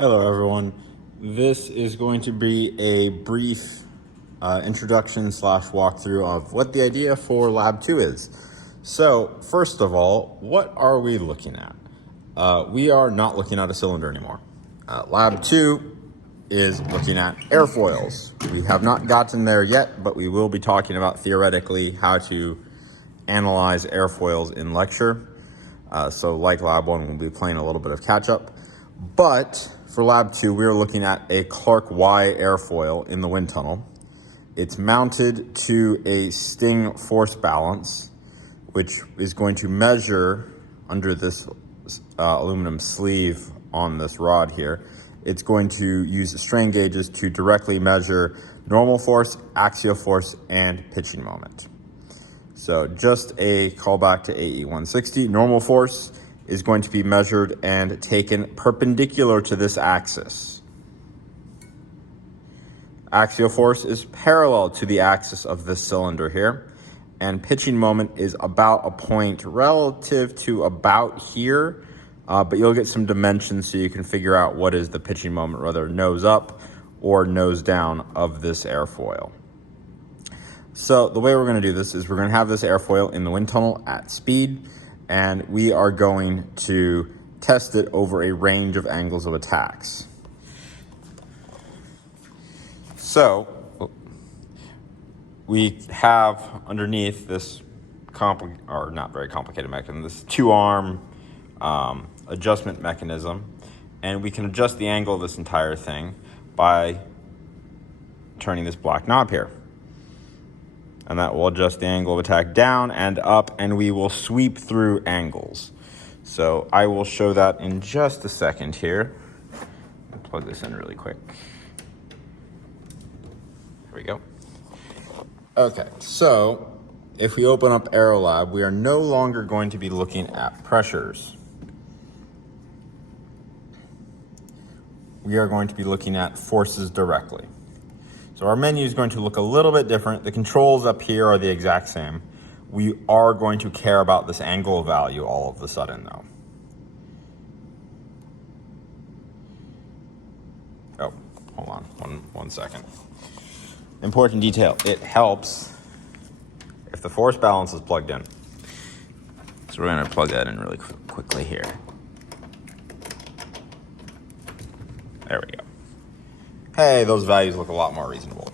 Hello everyone. This is going to be a brief introduction slash walkthrough of what the idea for Lab 2 is. So first of all, what are we looking at? We are not looking at a cylinder anymore. Lab 2 is looking at airfoils. We have not gotten there yet, but we will be talking about theoretically how to analyze airfoils in lecture. So like Lab 1, we'll be playing a little bit of catch up. But for Lab 2, we are looking at a Clark Y airfoil in the wind tunnel. It's mounted to a Sting force balance, which is going to measure under this aluminum sleeve on this rod here. It's going to use strain gauges to directly measure normal force, axial force, and pitching moment. So just a callback to AE 160. Normal force is going to be measured and taken perpendicular to this axis. Axial force is parallel to the axis of this cylinder here, and pitching moment is about a point relative to about here, but you'll get some dimensions so you can figure out what is the pitching moment, whether nose up or nose down of this airfoil. So the way we're going to do this is we're going to have this airfoil in the wind tunnel at speed, and we are going to test it over a range of angles of attacks. So we have underneath this not very complicated mechanism, this two-arm adjustment mechanism, and we can adjust the angle of this entire thing by turning this black knob here. And that will adjust the angle of attack down and up, and we will sweep through angles. So I will show that in just a second here. I'll plug this in really quick. Here we go. Okay, so if we open up Aerolab, we are no longer going to be looking at pressures. We are going to be looking at forces directly. So our menu is going to look a little bit different. The controls up here are the exact same. We are going to care about this angle value all of a sudden though. Oh, hold on, one second. Important detail, it helps if the force balance is plugged in. So we're gonna plug that in really quickly here. There we go. Hey, those values look a lot more reasonable.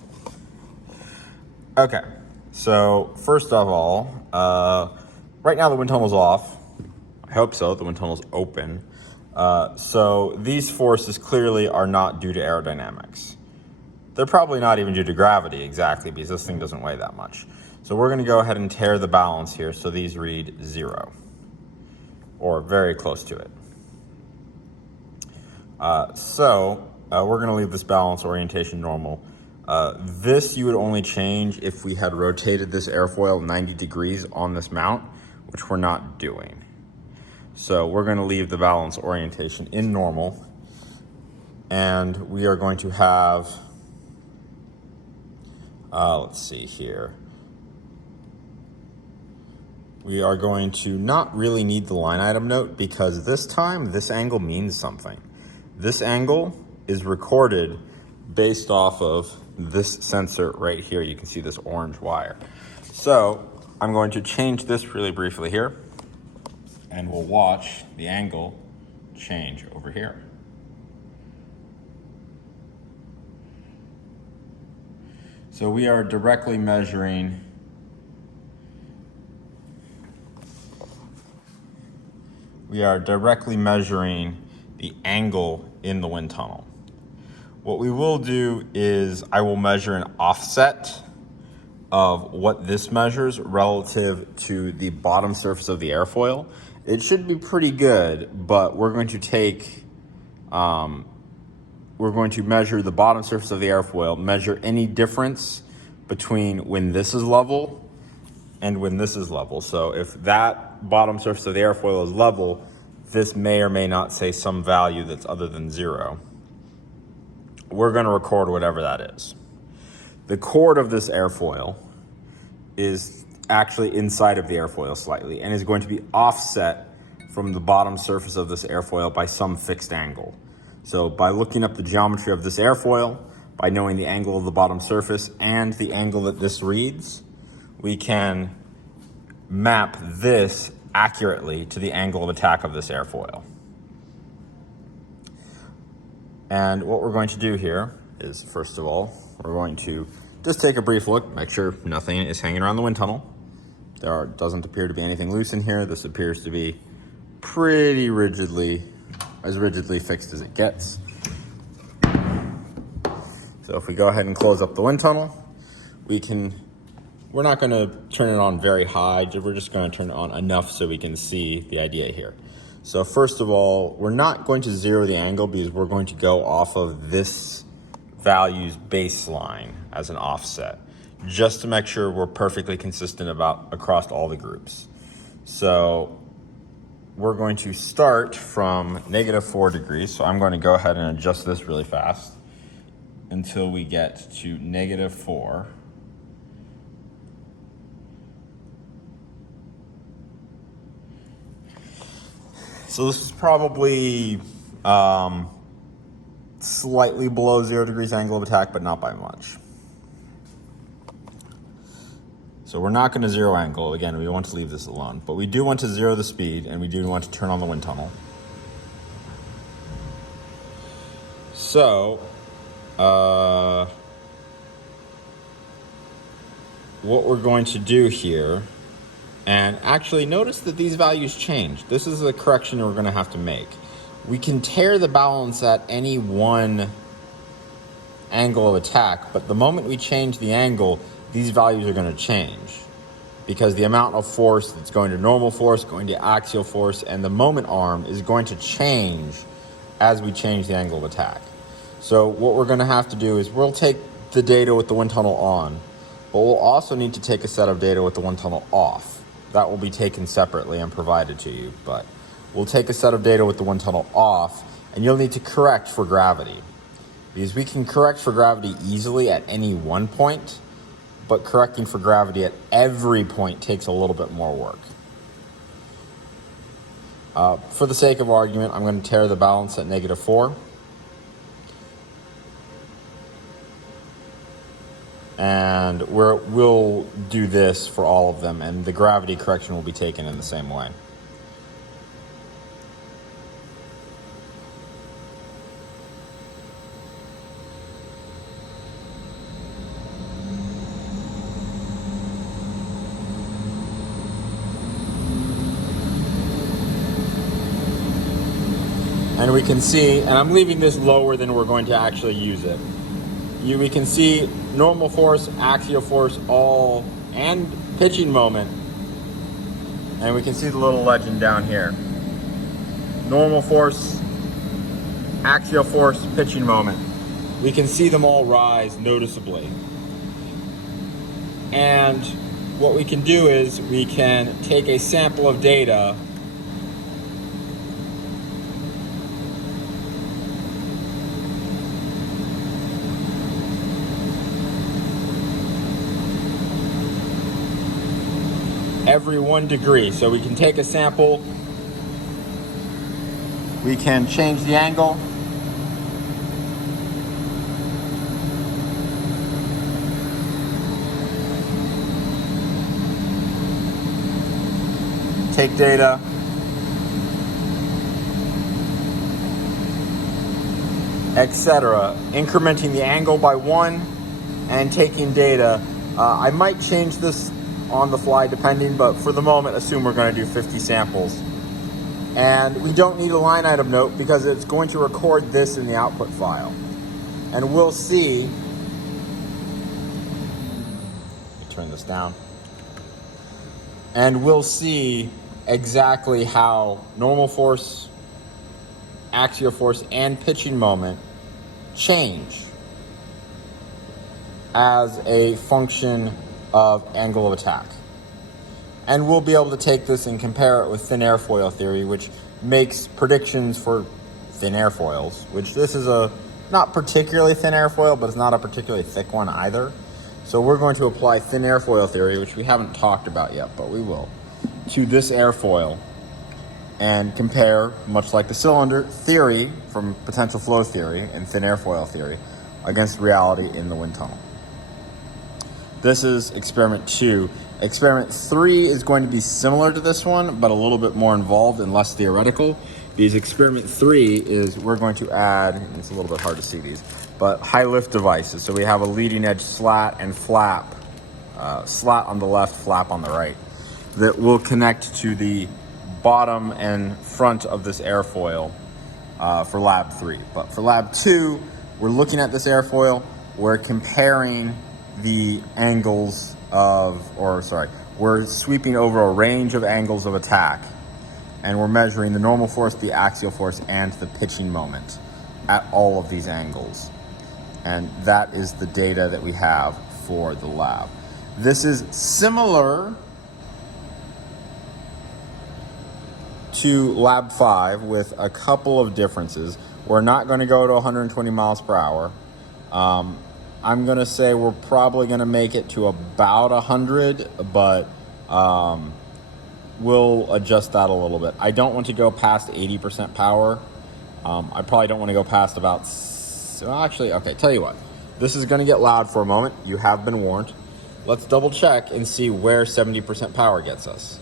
Okay, so first of all, right now the wind tunnel's off. I hope so, the wind tunnel's open. So these forces clearly are not due to aerodynamics. They're probably not even due to gravity exactly, because this thing doesn't weigh that much. So we're gonna go ahead and tear the balance here so these read 0, or very close to it. We're going to leave this balance orientation normal. This you would only change if we had rotated this airfoil 90 degrees on this mount, which we're not doing. So we're going to leave the balance orientation in normal, and we are going to have, let's see here. We are going to not really need the line item note, because this time this angle means something. This angle is recorded based off of this sensor right here. You can see this orange wire. So I'm going to change this really briefly here, and we'll watch the angle change over here. So we are directly measuring the angle in the wind tunnel. What we will do is I will measure an offset of what this measures relative to the bottom surface of the airfoil. It should be pretty good, but we're going to measure the bottom surface of the airfoil, measure any difference between when this is level and when this is level. So if that bottom surface of the airfoil is level, this may or may not say some value that's other than 0. We're going to record whatever that is. The chord of this airfoil is actually inside of the airfoil slightly and is going to be offset from the bottom surface of this airfoil by some fixed angle. So by looking up the geometry of this airfoil, by knowing the angle of the bottom surface and the angle that this reads, we can map this accurately to the angle of attack of this airfoil. And what we're going to do here is, first of all, we're going to just take a brief look, make sure nothing is hanging around the wind tunnel. Doesn't appear to be anything loose in here. This appears to be pretty rigidly, as rigidly fixed as it gets. So if we go ahead and close up the wind tunnel, we're not going to turn it on very high, we're just going to turn it on enough so we can see the idea here. So first of all, we're not going to zero the angle because we're going to go off of this value's baseline as an offset, just to make sure we're perfectly consistent across all the groups. So we're going to start from -4 degrees. So I'm going to go ahead and adjust this really fast until we get to -4. So this is probably slightly below 0 degrees angle of attack, but not by much. So we're not going to zero angle. Again, we want to leave this alone, but we do want to zero the speed, and we do want to turn on the wind tunnel. So what we're going to do here, and actually notice that these values change. This is a correction we're going to have to make. We can tear the balance at any one angle of attack, but the moment we change the angle, these values are going to change because the amount of force that's going to normal force, going to axial force, and the moment arm is going to change as we change the angle of attack. So what we're going to have to do is we'll take the data with the wind tunnel on, but we'll also need to take a set of data with the wind tunnel off. That will be taken separately and provided to you, but we'll take a set of data with the wind tunnel off, and you'll need to correct for gravity. Because we can correct for gravity easily at any one point, but correcting for gravity at every point takes a little bit more work. For the sake of argument, I'm going to tear the balance at -4. And we'll do this for all of them, and the gravity correction will be taken in the same way. And we can see, and I'm leaving this lower than we're going to actually use it. We can see normal force, axial force, all, and pitching moment. And we can see the little legend down here. Normal force, axial force, pitching moment. We can see them all rise noticeably. And what we can do is we can take a sample of data every 1 degree. So we can take a sample, we can change the angle, take data, etc., incrementing the angle by 1 and taking data. I might change this on the fly depending, but for the moment assume we're going to do 50 samples. And we don't need a line item note because it's going to record this in the output file. And we'll see, let me turn this down, and we'll see exactly how normal force, axial force, and pitching moment change as a function of angle of attack. And we'll be able to take this and compare it with thin airfoil theory, which makes predictions for thin airfoils, which this is a not particularly thin airfoil, but it's not a particularly thick one either. So we're going to apply thin airfoil theory, which we haven't talked about yet, but we will, to this airfoil. and compare, much like the cylinder theory from potential flow theory and thin airfoil theory, against reality in the wind tunnel. This is experiment 2. Experiment 3 is going to be similar to this one, but a little bit more involved and less theoretical. Because experiment 3 is we're going to add, it's a little bit hard to see these, but high lift devices. So we have a leading edge slat and flap, slat on the left, flap on the right, that will connect to the bottom and front of this airfoil for lab 3. But for lab 2, we're looking at this airfoil, we're comparing the angles we're sweeping over a range of angles of attack, and we're measuring the normal force, the axial force, and the pitching moment at all of these angles. And that is the data that we have for the lab. This is similar to lab 5 with a couple of differences. We're not going to go to 120 miles per hour. I'm going to say we're probably going to make it to about 100, but we'll adjust that a little bit. I don't want to go past 80% power. I probably don't want to go past about, tell you what. This is going to get loud for a moment. You have been warned. Let's double check and see where 70% power gets us.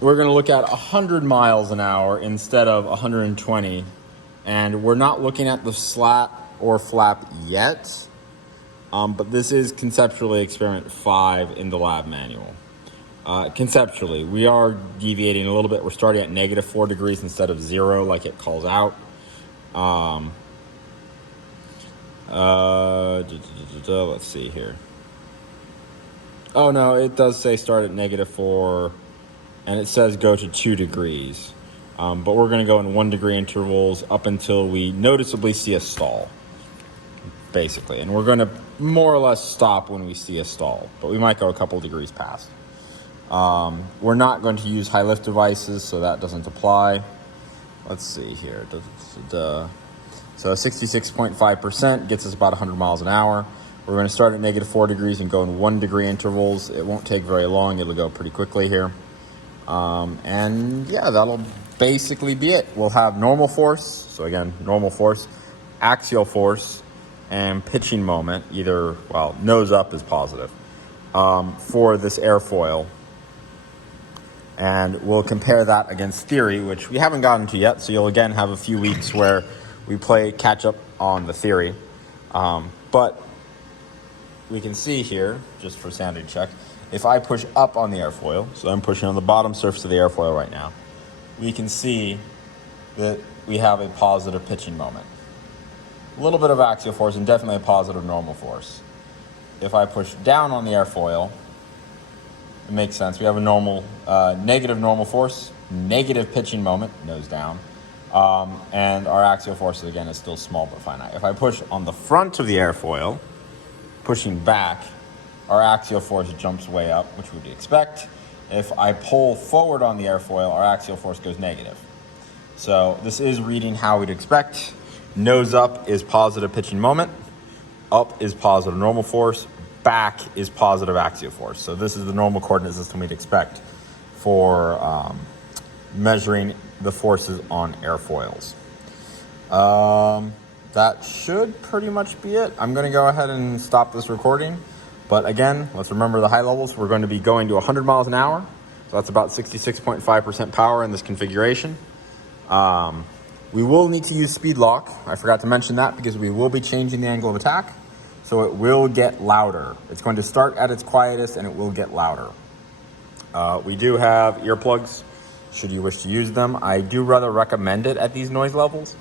We're going to look at 100 miles an hour instead of 120, and we're not looking at the slat or flap yet, but this is conceptually experiment 5 in the lab manual. Conceptually, we are deviating a little bit. We're starting at -4 degrees instead of 0 like it calls out. Let's see here. Oh no, it does say start at -4. And it says go to 2 degrees. But we're going to go in 1 degree intervals up until we noticeably see a stall, basically. And we're going to more or less stop when we see a stall, but we might go a couple degrees past. We're not going to use high lift devices, so that doesn't apply. Let's see here. So 66.5% gets us about 100 miles an hour. We're going to start at -4 degrees and go in 1 degree intervals. It won't take very long. It'll go pretty quickly here. And yeah, that'll basically be it. We'll have normal force. So again, normal force, axial force, and pitching moment, nose up is positive, for this airfoil. And we'll compare that against theory, which we haven't gotten to yet. So you'll again have a few weeks where we play catch up on the theory. But we can see here, just for sanity check, if I push up on the airfoil, so I'm pushing on the bottom surface of the airfoil right now, we can see that we have a positive pitching moment. A little bit of axial force and definitely a positive normal force. If I push down on the airfoil, it makes sense. We have a negative normal force, negative pitching moment, nose down, and our axial force, again, is still small but finite. If I push on the front of the airfoil, pushing back, our axial force jumps way up, which we would expect. If I pull forward on the airfoil, our axial force goes negative. So this is reading how we'd expect. Nose up is positive pitching moment. Up is positive normal force. Back is positive axial force. So this is the normal coordinate system we'd expect for measuring the forces on airfoils. That should pretty much be it. I'm going to go ahead and stop this recording. But again, let's remember the high levels. We're going to be going to 100 miles an hour. So that's about 66.5% power in this configuration. We will need to use speed lock. I forgot to mention that because we will be changing the angle of attack. So it will get louder. It's going to start at its quietest and it will get louder. We do have earplugs should you wish to use them. I do rather recommend it at these noise levels,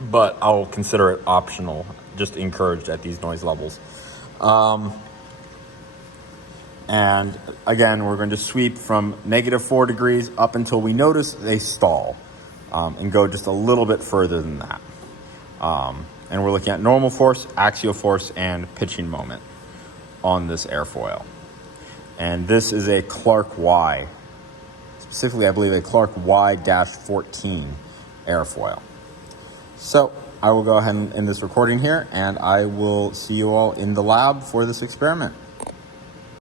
but I'll consider it optional, just encouraged at these noise levels. And again, we're going to sweep from -4 degrees up until we notice they stall, and go just a little bit further than that. And we're looking at normal force, axial force, and pitching moment on this airfoil. And this is a Clark Y, specifically I believe a Clark Y-14 airfoil. So I will go ahead and end this recording here, and I will see you all in the lab for this experiment.